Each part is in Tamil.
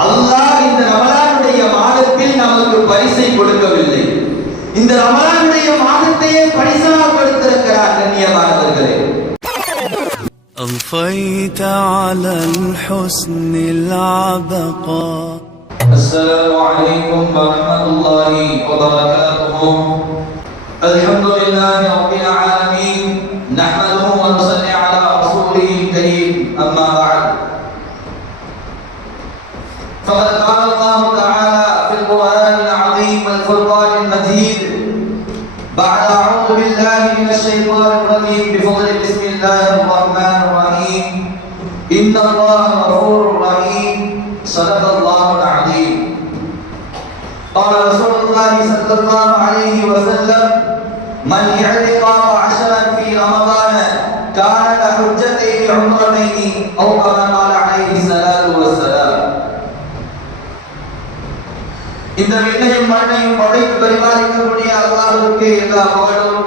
அல்லாஹ் இந்த ரமலானுடைய மாதத்தில் நமக்கு பரிசை கொடுக்கவில்லை. இந்த ரமலானுடைய மாதத்தையே பரிசாக கொடுத்திருக்கிறார். கண்ணியமானவர்களே, أضفيت على الحسن العبقى. السلام عليكم ورحمة الله وبركاته. الحمد لله رب العالمين، نحمده ونصلي على رسوله الكريم. أما بعد، فقد قال الله تعالى في القرآن العظيم والفرقان المجيد بعد أعوذ بالله من الشيطان الرجيم بفضل بسم الله الرحمن الرحيم إن الله غفور رحيم صدق الله العظيم. قال رسول الله صلى الله عليه وسلم من اعتقد عشرا في رمضان كان كحجتين عمرتين أو كما قال عليه الصلاة والسلام. இந்த விண்ணையும் மண்ணையும் படைத்து பரிபாலிக்கக்கூடிய அல்லாஹ்வுக்கு எல்லா புகழும்.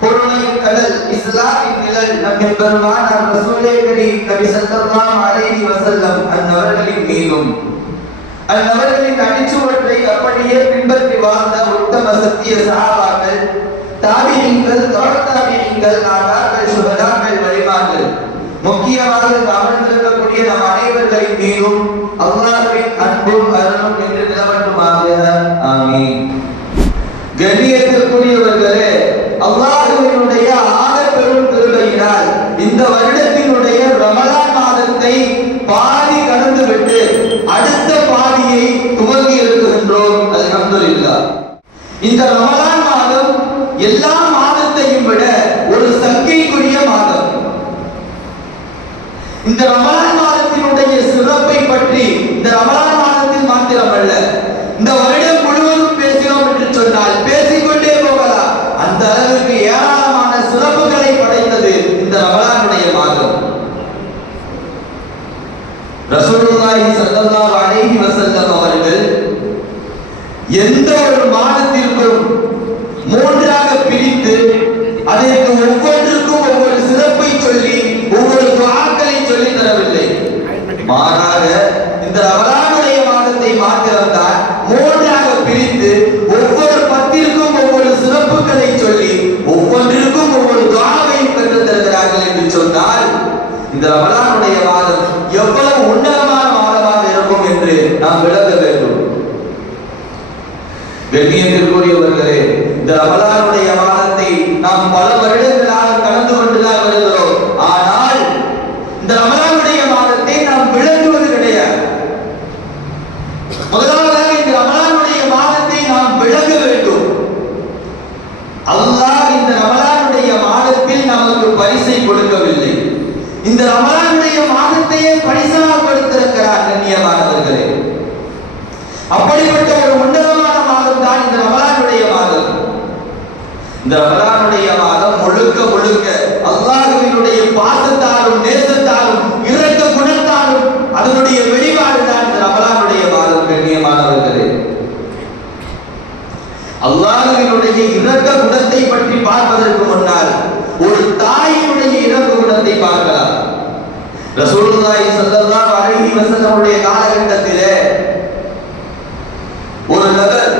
பொருளையும் கடல் இஸ்லாமின் நிழல் நம் பெருமானார் ரசூலே கரீம் நபி ஸல்லல்லாஹு அலைஹி வஸல்லம் அன்னவர்களின் மீதும் அன்னவர்களின் அடிச்சுவற்றை அப்படியே பின்பற்றி வாழ்ந்த உத்தம சத்திய சஹாபாக்கள், தாபிஈன்கள், தாபிஈன்கள், நாதாக்கள், சுஹதாக்கள், வலிமார்கள், முக்கியமாக அமர்ந்திருக்கக்கூடிய நம் அனைவர்களின் மீதும் அல்லாஹ்வின் அன்பும் அருளும் என்று நிலவட்டுமாக. ஆமீன். கண்ணியத்திற்குரியவர்களே, அல்லாஹ்வினுடைய ஆக பெரும் கிருபையினால் இந்த வருடத்தினுடைய ரமலான் மாதத்தை பாதி கடந்துவிட்டு அடுத்த பாதியை துவங்கி இருக்கின்றோம். அல்ஹம்துலில்லாஹ். இந்த ரமலான் மாதம் எல்லா மாதத்தையும் விட ஒரு சங்கைக்குரிய மாதம். இந்த ரமலான் மாதத்தினுடைய சிறப்பை பற்றி இந்த ரமலான் மாதத்தில் மாத்திரமல்ல, இந்த வருடம் முழுவதும் பேசினோம் என்று சொன்னால் பேசிக்கொண்டே போகலாம். அந்த அளவுக்கு ஏராளமான சிறப்புகளை படைத்தது இந்த ரமலானுடைய மாதம். ரசூலுல்லாஹி ஸல்லல்லாஹு அலைஹி வஸல்லம் அவர்கள் எந்த ஒரு மாதத்திற்கும் மூன்றாக பிரித்து அதற்கு ஒவ்வொன்றுக்கும் ஒவ்வொரு சிறப்பை சொல்லி ஒவ்வொரு துஆக்களை சொல்லி தரவில்லை. மாறாக இந்த ரமலானுடைய மாதத்தை மாத்திரம்தான் மூன்றாக பிரித்து ஒவ்வொரு பத்திற்கும் ஒவ்வொரு சிறப்புகளை சொல்லி ஒவ்வொன்றிற்கும் ஒவ்வொரு துஆவை பெற்று தருகிறார்கள் என்று சொன்னால் இந்த ரமலானுடைய மாதம் எவ்வளவு உன்னதமான மாதமாக இருக்கும் என்று நாம் விளக்க வேண்டும். கண்ணியத்திற்குரியவர்களே, இந்த ரமலானுடைய மாதத்தை நாம் பல வருடங்களாக கடந்து கொண்டுதான் வருகிறோம். ஆனால் இந்த ரமலானுடைய மாதத்தை நாம் விளங்குவது கிடையாது. முதலாவதாக இந்த ரமலானுடைய மாதத்தை நாம் விளங்க வேண்டும். அல்லாஹ் இந்த ரமலானுடைய மாதத்தில் நமக்கு பரிசை கொடுக்கவில்லை. இந்த ரமலானுடைய மாதத்தையே பரிசாக கொடுத்திருக்கிறார். கண்ணியமானவர்களே, அப்படிப்பட்ட ஒரு உன்னதமான மாதம் தான் இந்த ரமலானுடைய மாதம். இந்த ரமலானுடைய மாதம் முழுக்க முழுக்க அல்லாஹ்வினுடைய பாசத்தாலும் நேசத்தாலும் இரக்க குணத்தாலும் அதனுடைய வெளிப்பாடு தான் இந்த ரமலானுடைய மாதம். கண்ணியமானவர்களே, அல்லாஹ்வினுடைய இரக்க குணத்தை பற்றி பார்ப்பதற்கு முன்னால் ஒரு தாயினுடைய இரக்க குணத்தை பார்க்கலாம். ரசூலுல்லாஹி ஸல்லல்லாஹு அலைஹி வஸல்லம் காலகட்டத்திலே ஒரு நபர்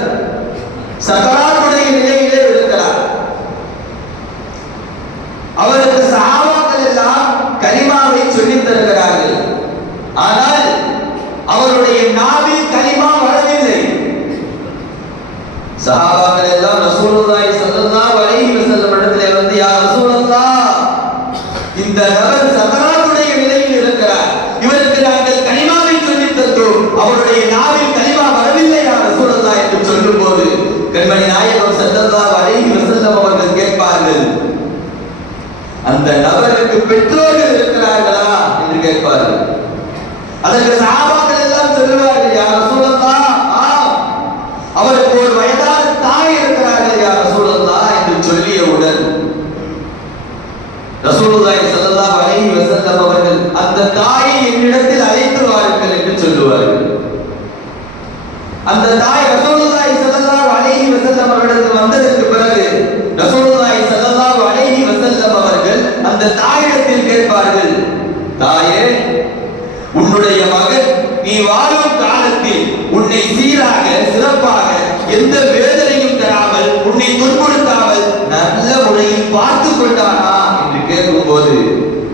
சக்கராத்துடைய நிலையிலே இருக்கிறார். அவருக்கு சஹாபாக்கள் எல்லாம் கலிமாவை சொல்லித் தருகிறார்கள். ஆனால் அவருடைய நாவில் கலிமா வரவில்லை. சஹாபாக்கள் எல்லாம் ரசூலுல்லாஹி ஸல்லல்லாஹு அலைஹி வஸல்லம் இடத்திலே வந்து, யா ரசூலல்லாஹ், இந்த நபர் சக்கராத்துடைய நிலையில் இருக்கிறார், இவருக்கு நாங்கள் கலிமாவை சொல்லித் தந்தோம், அவருடைய நாவில் கலிமா வரவில்லை யா ரசூலல்லாஹ் என்று சொல்லும்போது கண்மணி நாயகம் ஸல்லல்லாஹு அலைஹி வஸல்லம் அவர்கள் கேட்பார்கள், அந்த நபருக்கு பெற்றோர்கள் இருக்கிறார்களா என்று கேட்பார்கள். அதற்கு சஹாபாக்கள் எல்லாம் சொல்லுவார்கள், யா ரசூலல்லாஹ், அவருக்கு ஒரு வயதான தாய் இருக்கிறார்கள் யா ரசூலல்லாஹ் என்று சொல்லியவுடன் ரசூலுல்லாஹி ஸல்லல்லாஹு அலைஹி வஸல்லம் அவர்கள் அந்த தாயை என்னிடத்தில் அழைத்து வாருங்கள் என்று சொல்லுவார்கள். அந்த தாய் ரசூலுல்லாஹி ஸல்லல்லாஹு அலைஹி வஸல்லம் அவர்களிடம் வந்ததற்கு பிறகு ரசூலுல்லாஹி ஸல்லல்லாஹு அலைஹி வஸல்லம் அவர்கள் அந்த தாயிடத்தில் கேட்பார்கள், தாயே, உன்னுடைய மகன் நீ வாழும் காலத்தில் உன்னை சீராக சிறப்பாக எந்த வேதனையும் தராமல் உன்னை துன்புறுத்தாமல் நல்ல முறையில் பார்த்து கொண்டானா என்று கேட்கும் போது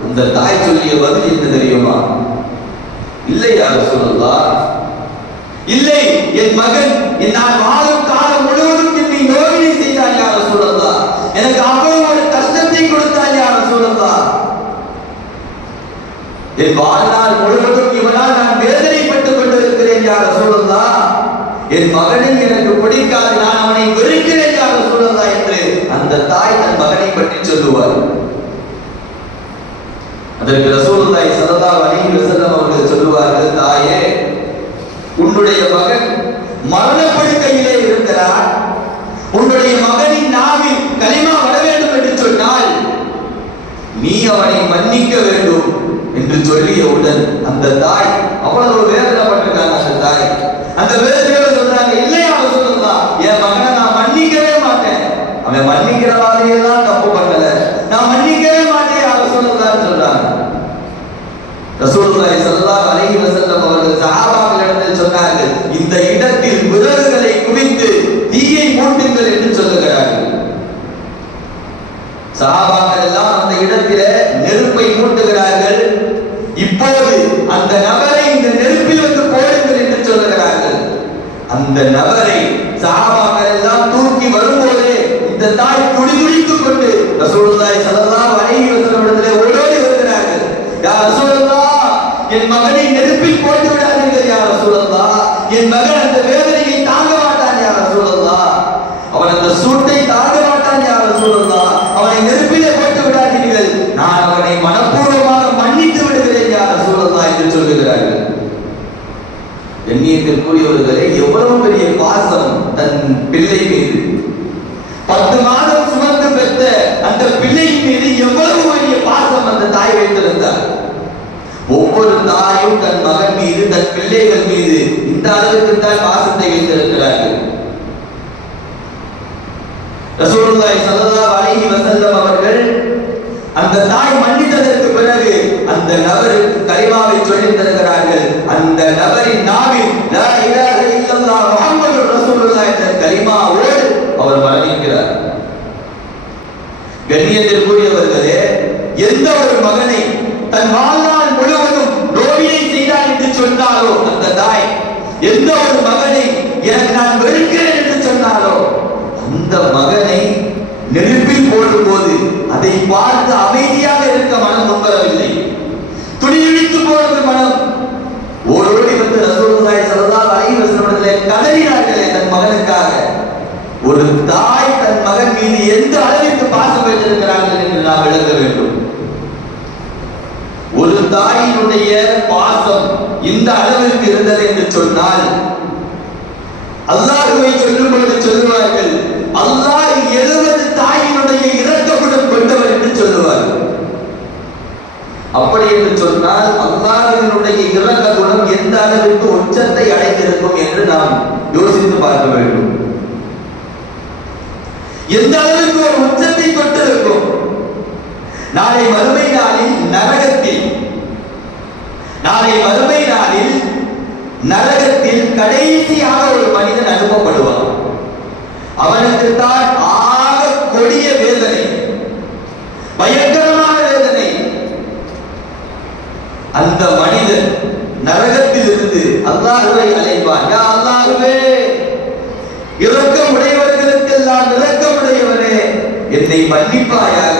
அந்த தாய் சொல்லிய பதில் என்ன தெரியுமா? இல்லை யா ரசூலல்லாஹ், இல்லை, என் மகன் நான் வாழும் காலம் முழுவதும் என்னை நோவினை செய்தான் யா ரசூலல்லாஹ், எனக்கு அவ்வளவு ஒரு கஷ்டத்தை கொடுத்தான் யா ரசூலல்லாஹ், என் வாழ்நாள் முழுவதும் இவனால் நான் வேதனைப்பட்டுக் கொண்டிருக்கிறேன் யா ரசூலல்லாஹ், என் மகனை எனக்கு பிடிக்காது, நான் அவனை வெறுக்கிறேன் யா ரசூலல்லாஹ் என்று அந்த தாய் தன் மகனை பற்றி சொல்லுவார். அதற்கு ரசூலுல்லாஹி ஸல்லல்லாஹு அலைஹி வஸல்லம் அவர்கள் சொல்லுவார்கள், தாயே, உன்னுடைய மகன் மரணப்படுக்கையிலே இருக்கிறார், உன்னுடைய மகனின் நாவில் கலிமா வர வேண்டும் என்று சொன்னால் நீ அவனை மன்னிக்க வேண்டும் என்று சொல்லியவுடன் அந்த தாய் அவ்வளவு வேதனைப்பட்டிருக்காங்க. அந்த தாய் அந்த வேதனையோட சொல்றாங்க, இல்லையா ரசூலுல்லாஹ், என் மகனை நான் மன்னிக்கவே மாட்டேன், அவன் மன்னிக்கிற மாதிரியே தான் தப்பு பண்ணல, நான் மன்னிக்கவே மாட்டேன் யா ரசூலுல்லாஹ் சொல்றாங்க. ரசூலுல்லாஹி ஸல்லல்லாஹு அலைஹி வஸல்லம் அவர்கள் சஹாபாக்களிடத்தில் சொன்னார்கள், இந்த இடத்தில் விறகுகளை குவித்து தீயை மூட்டுங்கள் என்று சொல்லுகிறார்கள். சஹாபாக்கள் எல்லாம் அந்த இடத்திலே நெருப்பை மூட்டுகிறார்கள். இப்போது அந்த நபரை இந்த நெருப்பில் வந்து போடுங்கள் என்று சொல்லுகிறார்கள். அந்த நபரை சஹாபாக்கள் எல்லாம் தூக்கி வரும்போதே இந்த தாய் துடிதுடித்துக் கொண்டு ரசூலுல்லாஹி ஸல்லல்லாஹு அலைஹி வஸல்லம் இடத்திலே ஓடோடி வருகிறார்கள். யா ரசூலல்லாஹ், என் மகனை நெருப்பில் போட்டு விடாதீர்கள் யா ரசூலல்லாஹ், என் மகன் அந்த வேதனையை தாங்க மாட்டான் யா ரசூலல்லாஹ், அவன் அந்த சூட்டை தாங்க மாட்டான் யா ரசூலல்லாஹ், அவனை நெருப்பிலே போட்டு விடாதீர்கள், நான் அவனை மனப்பூர்வமாக மன்னித்து விடுகிறேன் யா ரசூலல்லாஹ் என்று சொல்லுகிறார்கள். எண்ணியத்திற்குரியவர்களே, எவ்வளவு பெரிய பாசம் தன் பிள்ளை மீது, 10 மாதம் சுமந்து பெற்ற அந்த பிள்ளை மீது எவ்வளவு பெரிய பாசம் அந்த தாய் வைத்திருந்தார். ஒவ்வொரு தாயும் தன் மகன் மீது, தன் பிள்ளைகள் மீது இந்த அளவுக்கு தான் பாசத்தை வைத்திருக்கிறார்கள். ரசூலுல்லாஹி ஸல்லல்லாஹு அலைஹி வஸல்லம் அவர்கள் அந்த தாய் மன்னித்ததற்கு பிறகு அந்த நபருக்கு கலிமாவை சொல்லித் தருகிறார்கள். அந்த நபரின் நாவில் லா இலாஹ இல்லல்லாஹ் முஹம்மதுர் ரசூலுல்லாஹ் என்ற கலிமாவோடு அவர் மரணிக்கிறார். கண்ணியத்திற்குரியவர்களே, எந்த ஒரு மகனை தன் வாழ்நாள் முழுவதும் நோவினை செய்தார் என்று சொன்னாலோ அந்த தாய், எந்த ஒரு மகனை எனக்கு நான் வெறுக்கிறேன் என்று சொன்னாலோ அந்த மகனை நெருப்பில் போடும் போது அதை பார்த்து அமைதியாக இருக்க மனம் முன்வரவில்லை. துணிவிழித்து போனது மனம். ஓடோடி வந்து ரசூலுல்லாஹி ஸல்லல்லாஹு அலைஹி வஸல்லம் கதறினார்களே தன் மகனுக்காக. ஒரு தாய் தன் மகன் மீது எந்த அளவிற்கு பாசம் வைத்திருக்கிறார்கள் என்று நாம் விளக்க வேண்டும். ஒரு தாயினுடைய பாசம் இந்த அளவிற்கு இருந்தது என்று சொன்னால், அல்லாஹ்வை சொல்லும் பொழுது சொல்லுவார்கள், அல்லாஹ் 70 தாயினுடைய இரக்க குணம் கொண்டவர் என்று சொல்லுவார்கள். அப்படி என்று சொன்னால் அல்லாஹ்வினுடைய இரக்க குணம் எந்த அளவிற்கு உச்சத்தை அடைந்திருக்கும் என்று நாம் யோசித்து பார்க்க வேண்டும். எந்த அளவிற்கு ஒரு உச்சத்தை கொண்டிருக்கும். நாளை மறுமை நாளில் நரகத்தில் கடைசியாக ஒரு மனிதன் அனுப்பப்படுவான். அவனுக்கு தான் ஆக கொடிய வேதனை, பயங்கரமான வேதனை. அந்த மனிதன் நரகத்தில் இருந்து அல்லாஹ்வை அழைப்பான், யா அல்லாஹ்வே, இரக்கம் உடையவர்களுக்கெல்லாம் இரக்கமுடையவனே, என்னை மன்னிப்பாயாக.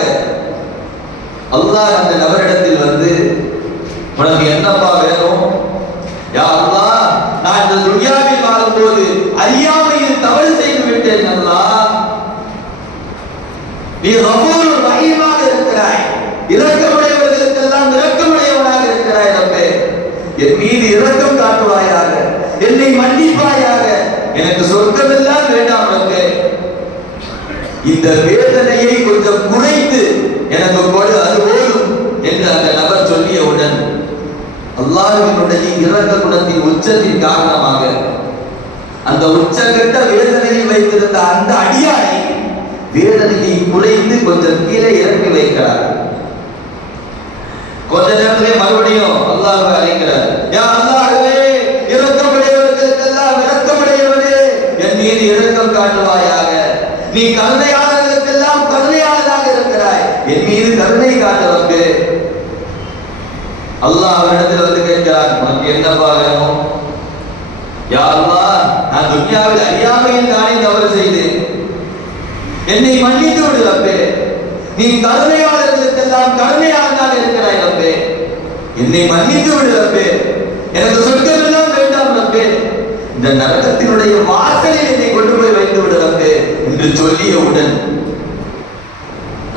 அல்லாஹ் அந்த நபரிடத்தில் வந்து, உனக்கு என்னப்பா வேணும்? யா அல்லாஹ், நான் இந்த துன்யாவில் வாழும்போது அறியாமையில் தவறு செய்து விட்டேன் அல்லாஹ், நீ கஃபூர் ரஹீமாக இருக்கிறாய், இரக்கமுடையவர்களுக்கெல்லாம் இரக்கமுடையவனாக இருக்கிறாய் ரப்பே, என் மீது இரக்கம் காட்டுவாயாக, என்னை மன்னிப்பாயாக, எனக்கு சொர்க்கமெல்லாம் வேண்டாம் ரப்பே, இந்த வேதனையை கொஞ்சம் குறைத்து எனக்கு கொடு, அது போதும் என்று அந்த நபர் சொல்லியவுடன் அல்லாஹ்வினுடைய இரக்க குணத்தின் உச்சத்தின் காரணமாக அந்த உச்சகட்ட வேதனையில் வைத்திருந்த அந்த அடியாரை வேதனையை குறைந்து கொஞ்சம் கீழே இறக்கி வைக்கிறார். கொஞ்ச நேரத்திலே மறுபடியும் அல்லாஹ்வை அழைக்கிறார், யா அல்லாஹ்வே, காட்டுவாயாக. நீ கருணையாளர்களுக்கெல்லாம் கருணையாளராக இருக்கிறாய், என் மீது கருணை காட்டு ரப்பே. அல்லாஹ் அவரிடத்தில் வந்து கேட்கிறார், உனக்கு என்னப்பா வேணும்? யா அல்லாஹ், நான் துன்யாவில் அறியாமையில் தானே தவறு செய்தேன், என்னை மன்னித்து விடு ரப்பே. நீ கருணையாளர்களுக்கெல்லாம் கருணையாளனாக இருக்கிறாய் ரப்பே, என்னை மன்னித்து விடு ரப்பே. எனக்கு சொர்க்கம் எல்லாம் வேண்டாம் ரப்பே, இந்த நரகத்தினுடைய வாசலில் என்னை கொண்டு போய் வைத்து விடு ரப்பே என்று சொல்லியவுடன்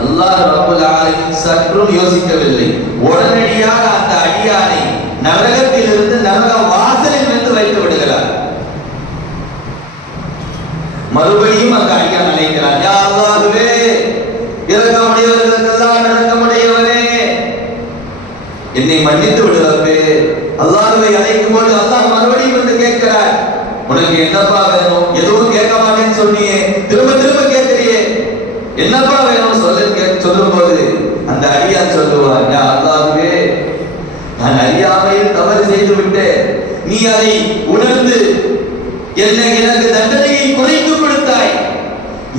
அல்லாஹ் ரப்பல் ஆலமீன் சற்றும் யோசிக்கவில்லை. உடனடியாக அந்த அடியானை நரகத்திலிருந்து நரக வாசலில் வந்து வைத்து விடுகிறார். மறுபடியும் அந்த அடியான் அழைக்கிறார், யா அல்லாஹ்வே, இரக்கமுடையவர்களுக்கெல்லாம் இரக்கமுடையவனே, என்னை மன்னித்து விடு ரப்பே. அல்லாஹ்வை அழைக்கும் போது அல்லாஹ் மறுபடியும் வந்து கேட்கிறார், உனக்கு என்னப்பா வேணும்? எதுவும் கேட்க மாட்டேன்னு சொன்னியே, திரும்ப திரும்ப கேட்கிறியே, என்னப்பா வேணும் சொல்லும் போது அந்த அடியான் சொல்லுவார், யா அல்லாஹ்வே, நான் அறியாமையில் தவறு செய்து விட்டேன், நீ அதை உணர்ந்து எனக்கு தண்டனையை குறைத்து கொடுத்தாய்,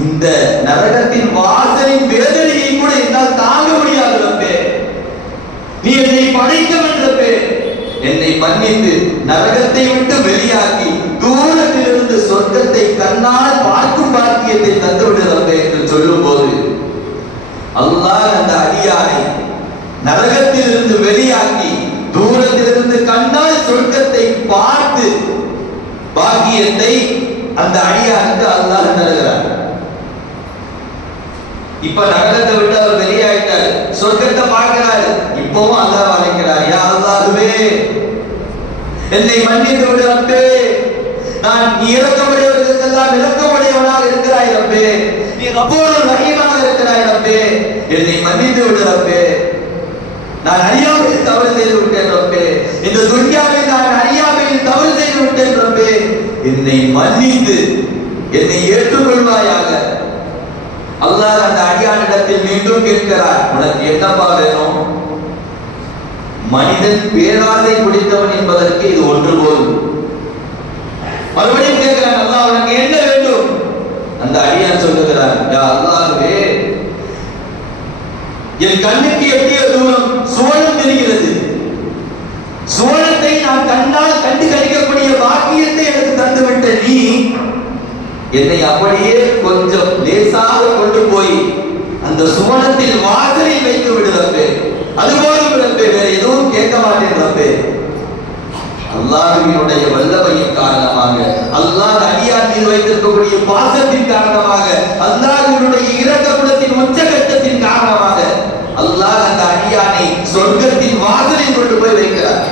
இந்த நரகத்தின் வாசலின் வேதனையை கூட என்னால் தாங்க முடியாது ரப்பே, நீ என்னை படைக்க வென்றப்பே, என்னை மன்னித்து நரகத்தை விட்டு வெளியாக்கி தூரத்திலிருந்து சொர்க்கத்தை கண்ணால் பார்க்கும் பாக்கியத்தை தந்துவிடு ரப்பே என்று சொல்லும் போது அல்லாஹ் அந்த அடியானை நரகத்திலிருந்து வெளியாக்கி தூரத்திலிருந்து கண்ணால் சொர்க்கத்தை பார்த்து பாக்கியத்தை அந்த அடியானுக்கு அல்லாஹ் தருகிறார். இப்ப நரகத்தை விட்டு அவர் வெளியாயிட்டார், சொர்க்கத்தை பார்க்கிறார். இப்பவும் அல்லாஹ் அழைக்கிறார், யா அல்லாஹ்வே, என்னை மன்னித்து விடு ரப்பே, நான் நீ இரக்கமுடையவர்களுக்கெல்லாம் இரக்கமுடையவனாக இருக்கிறாய் ரப்பே, நீ கஃபூருர் ரஹீமாக இருக்கிறாய் ரப்பே, என்னை மன்னித்து விடு ரப்பே. நான் அறியாமையில் தவறு செய்து விட்டேன் ரப்பே, இந்த துன்யாவில் நான் அறியாமையில் தவறு செய்து விட்டேன் ரப்பே, என்னை மன்னித்து என்னை ஏற்றுக்கொள்வாயாக. அல்லாஹ் அந்த அடியானிடத்தில் மீண்டும் கேட்கிறார், உனக்கு என்னப்பா வேணும்? மனிதன் பேராசை பிடித்தவன் என்பதற்கு இது ஒன்று போதும். மறுபடியும் கேட்கிறான், அல்லாஹ் உனக்கு என்ன வேண்டும்? அந்த அடியான் சொல்லுகிறார், யா அல்லாஹ்வே, என் கண்ணுக்கு எட்டிய தூரம் சுவனம் தெரிகிறது, சுவனத்தை நான் கண்ணால் கண்டு கழிக்கக்கூடிய பாக்கியத்தை எனக்கு தந்துவிட்ட நீ என்னை அப்படியே கொஞ்சம் லேசாக கொண்டு போய் அந்த சுவனத்தில் வாசலில் வைத்து விடுறப்பே, அதுபோலும் ரப்பே, வேற எதுவும் கேட்க மாட்டேன் ரப்பே. அல்லாஹ்வினுடைய வல்லமையின் காரணமாக, அல்லாஹ் அடியான் மீது வைத்திருக்கக்கூடிய பாசத்தின் காரணமாக, அல்லாஹ்வினுடைய இரக்க குணத்தின் உச்சகட்டத்தின் காரணமாக அல்லாஹ் அந்த அடியானை சொர்க்கத்தின் வாசலில் கொண்டு போய் வைக்கிறார்.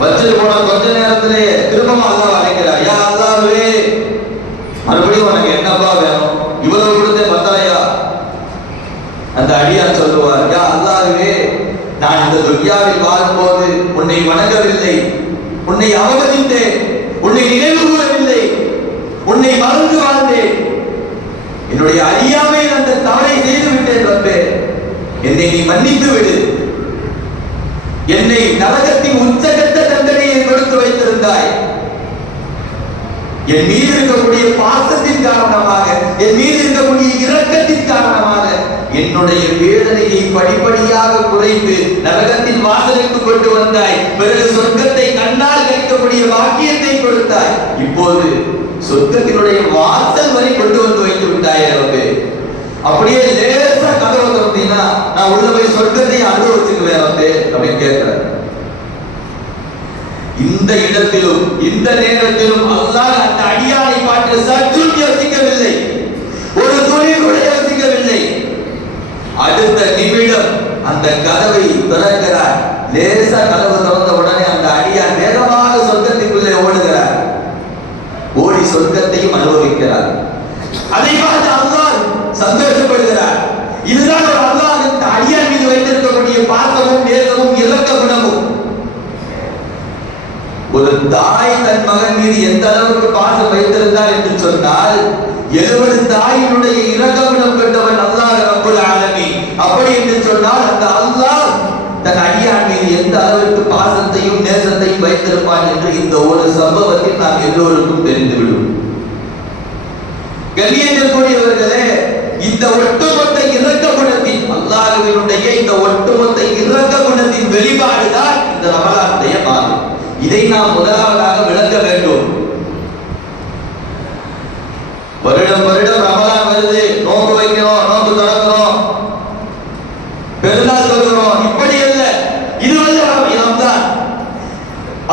வச்சு போன கொஞ்ச நேரத்திலே திரும்ப அல்லாஹ் அழைக்கிறார், யா அல்லாஹ்வே, மறுபடியும் உனக்கு என்னப்பா வேணும்? இவ்வளவு கொடுத்தே பத்தாயா? அந்த அடியான் சொல்லுவார், யா அல்லாஹ்வே, நான் இந்த துன்யாவில் வாழும்போது உன்னை வணங்கவில்லை, உன்னை அவமதித்தேன், உன்னை நினைவு கூறவில்லை, உன்னை மறந்து வாழ்ந்தேன், என்னுடைய அறியாமையில் அந்த தவறை செய்து விட்டேன் ரப்பே, என்னை நீ மன்னித்து விடு. என்னை நரகத்தின் உச்சகட்ட தண்டனையை கொடுத்து வைத்திருந்தாய், என் மீது இருக்கக்கூடிய பாசத்தின் காரணமாக, என் மீது இருக்கக்கூடிய இரக்கத்தின் காரணமாக என்னுடைய வேதனையை படிப்படியாக குறைத்து நரகத்தின் வாசலுக்கு கொண்டு வந்தாய், பிறகு சொர்க்கத்தை கண்ணால் கழிக்கக்கூடிய வாக்கியத்தை கொடுத்தாய், இப்போது சொர்க்கத்தினுடைய வாசல் வரை கொண்டு வந்து வைத்து விட்டாயே ரப்பே. அப்படியே லேசா கதவை திறந்தீங்கன்னா நான் உள்ள போய் சொர்க்கத்தை அனுபவிச்சுக்குவேன் ரப்பே அப்படின்னு கேட்கிறார். இந்த இடத்திலும் இந்த நேரத்திலும் அல்லாஹ் அந்த அடியானை பார்த்து சற்றும் யோசிக்கவில்லை, ஒரு துளி கூட யோசிக்கவில்லை. அடுத்த நிமிடம் அந்த கதவை திறக்கிறார். லேசா கதவு திறந்த உடனே அந்த அடியான் வேகமாக சொர்க்கத்துக்குள்ளே ஓடுகிறார், ஓடி சொர்க்கத்தையும் அனுபவிக்கிறார். அதை பார்த்து அல்லாஹ் சந்தோஷப்படுகிறார். இதுதான் ஒரு அல்லாஹ் அடியான் மீது வைத்திருக்கக்கூடிய பாசமும் நேசமும் இரக்க குணமும். ஒரு தாய் தன் மகன் மீது எந்த அளவுக்கு பாசம் வைத்திருந்தார் என்று சொன்னால் 70 தாயினுடைய இரக்க குணம் கொண்டவன் அல்லாஹ் ரப்பல் ஆலமீன். அப்படி என்று சொன்னால் அந்த அல்லாஹ் தன் அடியான் மீது எந்த அளவுக்கு பாசத்தையும் நேசத்தையும் வைத்திருப்பான் என்று இந்த ஒரு சம்பவத்தில் நாம் எல்லோருக்கும் தெரிந்துவிடும். கண்ணியத்திற்குரியவர்களே, இந்த ஒட்டுமொத்த இரக்க குணத்தின், அல்லாஹ்வினுடைய இந்த ஒட்டுமொத்த இரக்க குணத்தின் வெளிப்பாடுதான் இந்த ரமலானுடைய மாதம். இதை நாம் முதலாவதாக விளக்க வேண்டும். வருடம் வருடம் ரமலான் வருது, நோன்பு வைக்கிறோம், நோன்பு திறக்கிறோம், பெருநாள் சொல்கிறோம், இப்படி அல்ல. இது வந்து ரம்ஜான்.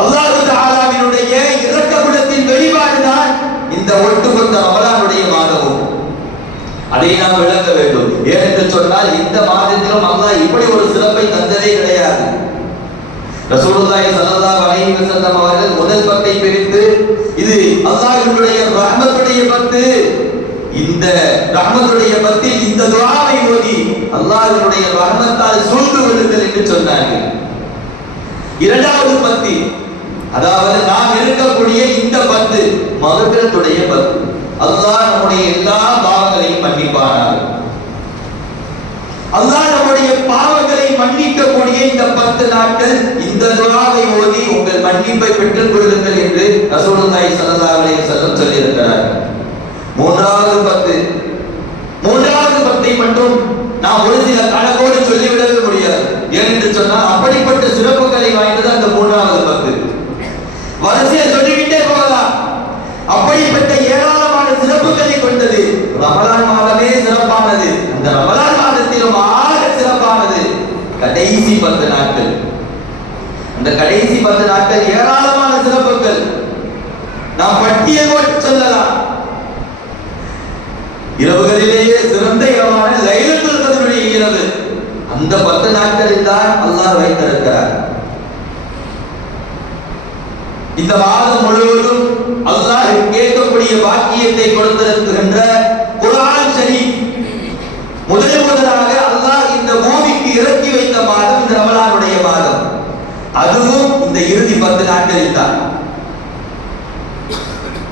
அல்லாஹ் தஆலாவினுடைய இரக்க குணத்தின் வெளிப்பாடுதான் இந்த ஒட்டுமொத்த ரமலானுடைய மாதமும். அதை நாம் விளக்க வேண்டும். ஏனென்று சொன்னால் இந்த மாதத்திலும் அல்லாஹ் இப்படி ஒரு சிறப்பை தந்ததே கிடையாது. ரசூலுல்லாஹி ஸல்லல்லாஹு அலைஹி வஸல்லம் அவர்கள் முதல் பத்தை பிரித்து, இது அல்லாஹ்வுடைய ரஹ்மத்துடைய பத்து, இந்த ரஹ்மத்துடைய பத்தில் இந்த துஆவை ஓதி அல்லாஹ்வுடைய ரஹ்மத்தால் சூழ்ந்து கொள்ளுங்கள் என்று சொன்னார்கள். இரண்டாவது பத்து, அதாவது நாம் இருக்கக்கூடிய இந்த பத்து மகஃபிரத்துடைய பத்து. அல்லாஹ் நம்முடைய எல்லா பாவங்களையும் மன்னிப்பானாக. அல்லாஹ் நம்முடைய பாவங்களை மன்னிக்கக்கூடிய இந்த 10 நாட்கள் இந்த துஆவை ஓதி உங்கள் மன்னிப்பை பெற்றுக் கொள்ளுங்கள் என்று ரசூலுல்லாஹி ஸல்லல்லாஹு அலைஹி வஸல்லம் சொல்லியிருக்கிறார். மூன்றாவது பத்தை மட்டும் நாம் ஒரு சில கணக்கோடு சொல்லிவிடவே முடியாது. ஏனென்று சொன்னால் அப்படிப்பட்ட சிறப்புகளை வாய்ந்தது அந்த மூன்றாவது பத்து. வரிசையை சொல்லிக்கிட்டே போகலாம். அப்படிப்பட்ட ஏராளமான சிறப்புகளை கொண்டது. ரமலான் மாதமே சிறப்பானது. அந்த ரமலான் மாதத்திலும் ஆக சிறப்பானது கடைசி 10 நாட்கள். அந்த கடைசி 10 நாட்கள் ஏராளமான சிறப்புகள் நாம் பட்டியல் போட்டு சொல்லலாம். இரவுகளிலேயே சிறந்த இரவான லைலத்துல் கத்ருடைய இரவு அந்த 10 நாட்களில் தான் அல்லாஹ் வைத்திருக்கிறார். இந்த மாதம் முழுவதும் அல்லாஹ் கேட்கக்கூடிய பாக்கியத்தை கொடுத்திருக்கின்ற குர்ஆன் ஷரீஃப் முதலாக அல்லாஹ் இந்த பூமிக்கு இறக்கி வைத்த மாதம் இந்த ரமலானுடைய மாதம். அதுவும் இந்த இறுதி 10 நாட்களில் தான்.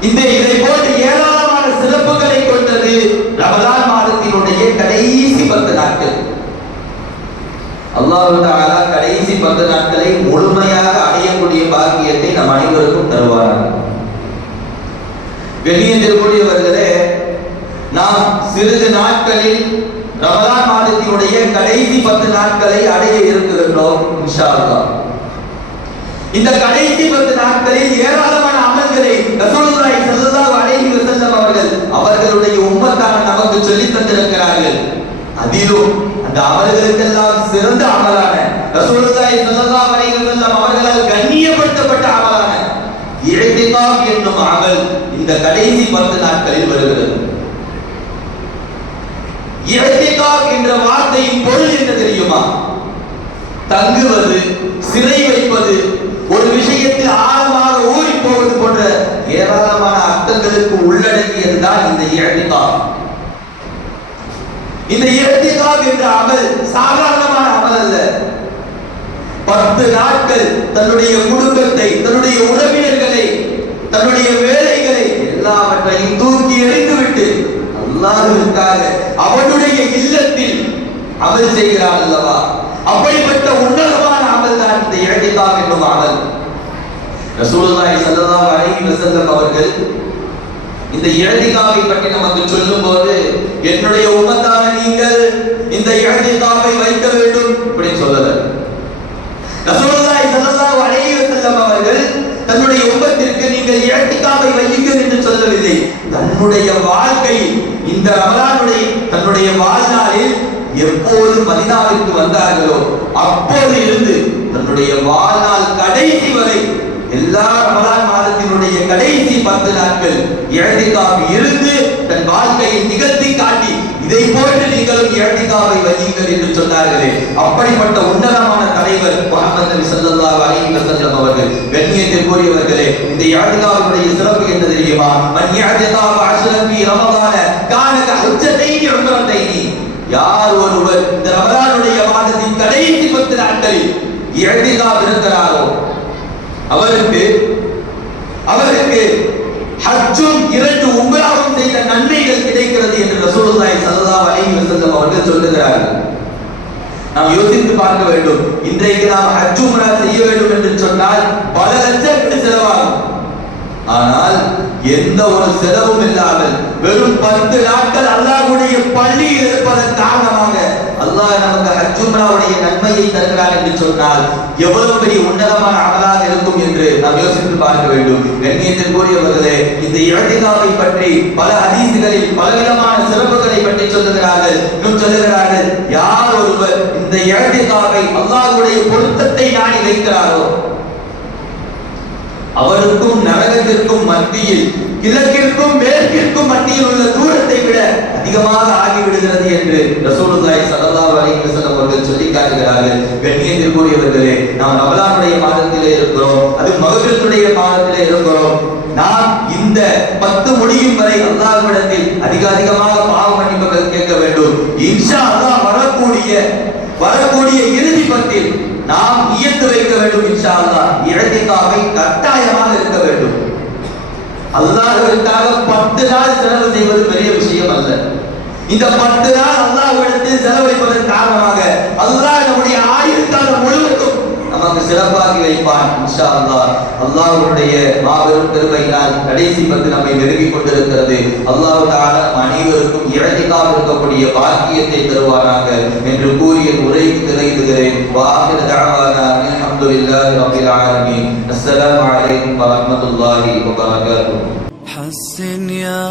இதை போன்ற ஏராளமான சிறப்புகளை கொண்டது ரமலான் மாதத்தினுடைய கடைசி 10 நாட்கள். அல்லாஹ் தஆலா கடைசி 10 நாட்களை முழுமையாக அடையக்கூடிய பாக்கியத்தை நம் அனைவருக்கும் தருவாராக. கண்ணியத்திற்குரியவர்களே, நாம் சிறிது நாட்களில் ரமலான் மாதத்தினுடைய கடைசி 10 நாட்களை அடைய இருக்கின்றோம் இன்ஷா அல்லாஹ். இந்த கடைசி 10 நாட்களில் ஏராளமான அமல்களை ரசூலுல்லாஹி ஸல்லல்லாஹு அலைஹி வஸல்லம் அவர்களுடைய உம்மத்தான நமக்கு சொல்லி தந்திருக்கிறார்கள். அதிலும் அந்த அமல்களுக்கெல்லாம் சிறந்த அமலான ரசூலுல்லாஹி ஸல்லல்லாஹு அலைஹி வஸல்லம் அவர்களால் கண்ணியப்படுத்தப்பட்ட அமலான இஹ்திகாஃப் என்னும் அமல் இந்த கடைசி 10 நாட்களில் வருகிறது. இஹ்திகாஃப் என்ற வார்த்தையின் பொருள் என்ன தெரியுமா? தங்குவது, சிறை வைப்பது, ஒரு விஷயத்தில் ஆழமாக ஊறி போவது போன்ற ஏராளமான அர்த்தங்களுக்கு உள்ளடக்கியதுதான் இந்த இஹ்திகாஃப். இந்த இஹ்திகாஃப் என்ற அமல் சாதாரணமான அமல் அல்ல. 10 நாட்கள் தன்னுடைய குடும்பத்தை, தன்னுடைய உறவினர்களை, தன்னுடைய வேலைகளை எல்லாவற்றையும் தூக்கி எறிந்துவிட்டு அல்லாஹ்வுக்காக அவனுடைய இல்லத்தில் அமல் செய்கிறார் அல்லவா? அப்படிப்பட்ட உன்னதமான அமல் தான் இந்த இஹ்திகாஃப் என்னும் அமல். ரசூலுல்லாஹி ஸல்லல்லாஹு அலைஹி வஸல்லம் அவர்கள் இந்த இஹ்திகாஃபை பற்றி நமக்கு சொல்லும்போது, என்னுடைய உம்மத்தான நீங்கள் இந்த இஹ்திகாஃபை வைக்க வேண்டும் இப்படி சொல்லல. ரசூலுல்லாஹி ஸல்லல்லாஹு அலைஹி வஸல்லம் அவர்கள் தன்னுடைய உம்மத்திற்கு நீங்கள் இஹ்திகாஃபை வையுங்கள் என்று சொல்லவில்லை. தன்னுடைய வாழ்க்கை இந்த ரமலானுடைய தன்னுடைய வாழ்நாளில் எப்போது மதீனாவிற்கு வந்தார்களோ அப்போது இருந்து தன்னுடைய வாழ்நாள் கடைசி வரை எல்லா ரமலான் மாதத்தினுடைய கடைசி 10 நாட்கள் இஹ்திகாஃப் இருந்து தன் வாழ்க்கையை நிகழ்த்தி காட்டி, இதை போன்று நீங்களும் இஹ்திகாஃபை வையுங்கள் என்று சொன்னார்களே, அப்படிப்பட்ட உன்னதமான தலைவர் முஹம்மது நபி ஸல்லல்லாஹு அலைஹி வஸல்லம் அவர்கள். கண்ணியத்திற்குரியவர்களே, இந்த இஹ்திகாஃபினுடைய சிறப்பு என்ன தெரியுமா? மன் இஹ்திகாஃப அஷ்ரன் ஃபீ ரமலான கான கஹஜ்ஜத்தைனி உம்ரத்தைனி. யார் ஒருவர் இந்த ரமலானுடைய மாதத்தின் கடைசி 10 நாட்களில் இஹ்திகாஃப் இருக்கிறாரோ அவருக்கு ஹஜ்ஜும் 2 உம்ராவும் செய்த நன்மைகள் கிடைக்கிறது என்று ரசூலுல்லாஹி ஸல்லல்லாஹு அலைஹி வஸல்லம் அவர்கள் சொல்லுகிறார்கள். நாம் யோசித்து பார்க்க வேண்டும். இன்றைக்கு நாம் ஹஜ் உம்ரா செய்ய வேண்டும் என்று சொன்னால் பல லட்ச ஆனால் எந்த ஒரு செலவும் இல்லாமல் வெறும் 10 நாட்கள் அல்லாஹ்வுடைய பள்ளியில் இருப்பதன் காரணமாக அல்லாஹ் நமக்கு ஹஜ் உம்ராவுடைய நன்மையை தருகிறார் என்று சொன்னால் எவ்வளவு பெரிய உன்னதமான அமலாக இருக்கும் என்று நாம் யோசித்து பார்க்க வேண்டும். கண்ணியத்திற்குரியவர்களே, இந்த இஅ்திகாஃபை பற்றி பல ஹதீஸ்களில் பலவிதமான சிறப்புகளை பற்றி சொல்லுகிறார்கள். இன்னும் சொல்லுகிறார்கள், யார் ஒருவர் இந்த இஅ்திகாஃபை அல்லாஹ்வுடைய பொருத்தத்தை நாடி வைக்கிறாரோ அவருக்கும் நரகத்திற்கும் மத்தியில், கிழக்கிற்கும் மேற்கிற்கும் மத்தியில் உள்ள தூரத்தை விட அதிகமாக ஆகிவிடுகிறது என்று ரசூலுல்லாஹி ஸல்லல்லாஹு அலைஹி வஸல்லம் அவர்கள் சொல்லி காட்டுகிறார்கள். கண்ணியத்திற்குரியவர்களே, நாம் ரமலானுடைய மாதத்திலே இருக்கிறோம், அது மக்ரிபுடைய மாதத்திலே இருக்கிறோம். நாம் இந்த 10 முடியும் வரை அல்லாஹ்விடத்தில் அதிகமாக பாவ மன்னிப்புகள் கேட்க வேண்டும். இன்ஷா அல்லாஹ் வரக்கூடிய இறுதி பத்தில் நாம் நியத்து வைக்க வேண்டும். இன்ஷா அல்லாஹ் இஅ்திகாஃபை கட்டாயமாக இருக்க வேண்டும். அல்லாஹ்விற்காக 10 நாள் செலவு செய்வது பெரிய விஷயம் அல்ல. இந்த 10 நாள் அல்லாஹ்விடத்தில் செலவழிப்பதன் காரணமாக அல்லாஹ் நம்முடைய ஆயுள் காலம் முழுவதும் நமக்கு சிறப்பாகி வைப்பான். இன்ஷா அல்லாஹ் அல்லாஹ்வுடைய மாபெரும் கிருபையினால் கடைசி 10 நம்மை நெருங்கிக் கொண்டிருக்கிறது. அல்லாஹ் தஆலா அனைவருக்கும் இஅ்திகாஃப் இருக்கக்கூடிய பாக்கியத்தை தருவாராக என்று கூறிய உரைக்கு திரையிடுகிறேன். வாஹிர தஅவானா அல்ஹம்துலில்லாஹி ரப்பில் ஆலமீன். அஸ்ஸலாமு அலைக்கும் வரஹ்மத்துல்லாஹி வபரகாத்துஹு. حسن يا